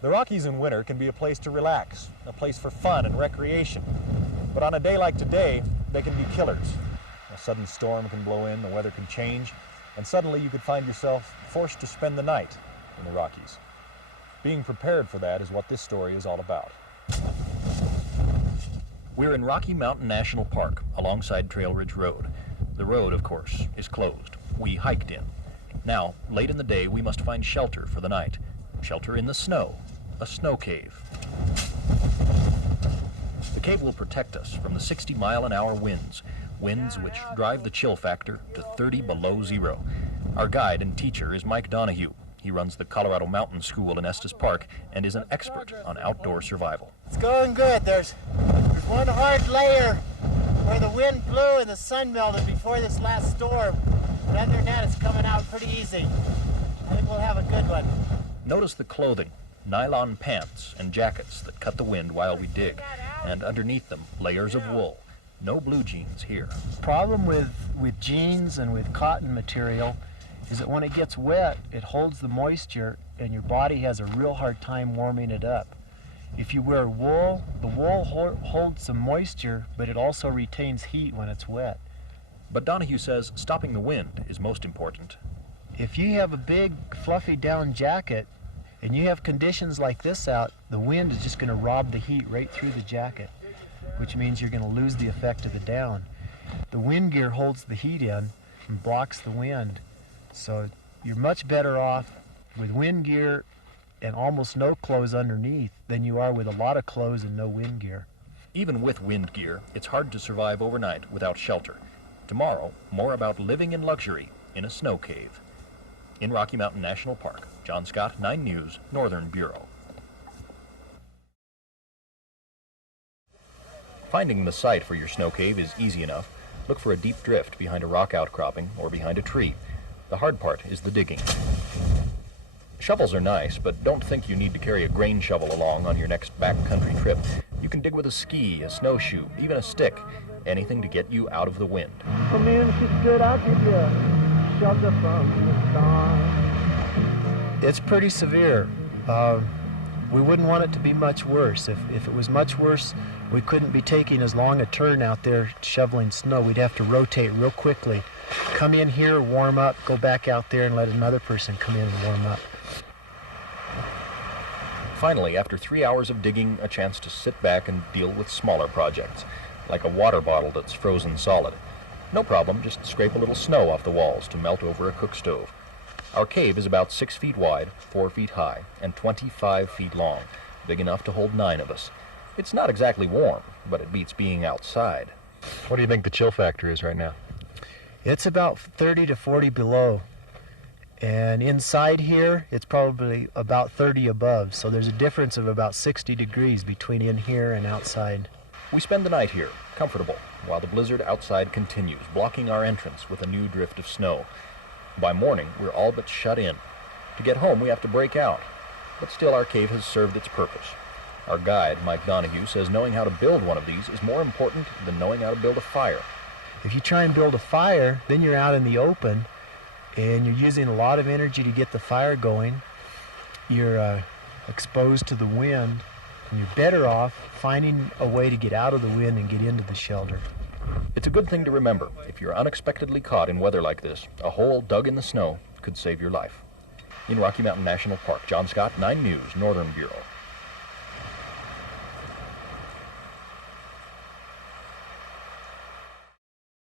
The Rockies in winter can be a place to relax, a place for fun and recreation. But on a day like today, they can be killers. A sudden storm can blow in, the weather can change, and suddenly you could find yourself forced to spend the night in the Rockies. Being prepared for that is what this story is all about. We're in Rocky Mountain National Park, alongside Trail Ridge Road. The road, of course, is closed. We hiked in. Now, late in the day, we must find shelter for the night. Shelter in the snow, a snow cave. The cave will protect us from the 60-mile-an-hour winds, winds which drive the chill factor to 30 below zero. Our guide and teacher is Mike Donahue. He runs the Colorado Mountain School in Estes Park and is an expert on outdoor survival. It's going good. There's one hard layer where the wind blew and the sun melted before this last storm. But other than that, it's coming out pretty easy. I think we'll have a good one. Notice the clothing, nylon pants and jackets that cut the wind while we dig, and underneath them, layers of wool. No blue jeans here. The problem with jeans and with cotton material is that when it gets wet, it holds the moisture and your body has a real hard time warming it up. If you wear wool, the wool holds some moisture, but it also retains heat when it's wet. But Donahue says stopping the wind is most important. If you have a big fluffy down jacket and you have conditions like this out, the wind is just going to rob the heat right through the jacket, which means you're going to lose the effect of the down. The wind gear holds the heat in and blocks the wind. So you're much better off with wind gear and almost no clothes underneath than you are with a lot of clothes and no wind gear. Even with wind gear, it's hard to survive overnight without shelter. Tomorrow, more about living in luxury in a snow cave. In Rocky Mountain National Park, John Scott, 9 News, Northern Bureau. Finding the site for your snow cave is easy enough. Look for a deep drift behind a rock outcropping or behind a tree. The hard part is the digging. Shovels are nice, but don't think you need to carry a grain shovel along on your next backcountry trip. You can dig with a ski, a snowshoe, even a stick. Anything to get you out of the wind. Come in, if it's good, I'll give you a shelter from the storm. It's pretty severe. We wouldn't want it to be much worse. If it was much worse, we couldn't be taking as long a turn out there shoveling snow. We'd have to rotate real quickly. Come in here, warm up, go back out there and let another person come in and warm up. Finally, after 3 hours of digging, a chance to sit back and deal with smaller projects, like a water bottle that's frozen solid. No problem, just scrape a little snow off the walls to melt over a cook stove. Our cave is about 6 feet wide, 4 feet high, and 25 feet long, big enough to hold 9 of us. It's not exactly warm, but it beats being outside. What do you think the chill factor is right now? It's about 30 to 40 below. And inside here, it's probably about 30 above. So there's a difference of about 60 degrees between in here and outside. We spend the night here, comfortable, while the blizzard outside continues, blocking our entrance with a new drift of snow. By morning, we're all but shut in. To get home, we have to break out. But still, our cave has served its purpose. Our guide, Mike Donahue, says knowing how to build one of these is more important than knowing how to build a fire. If you try and build a fire, then you're out in the open, and you're using a lot of energy to get the fire going. You're exposed to the wind, and you're better off finding a way to get out of the wind and get into the shelter. It's a good thing to remember. If you're unexpectedly caught in weather like this, a hole dug in the snow could save your life. In Rocky Mountain National Park, John Scott, 9 News, Northern Bureau.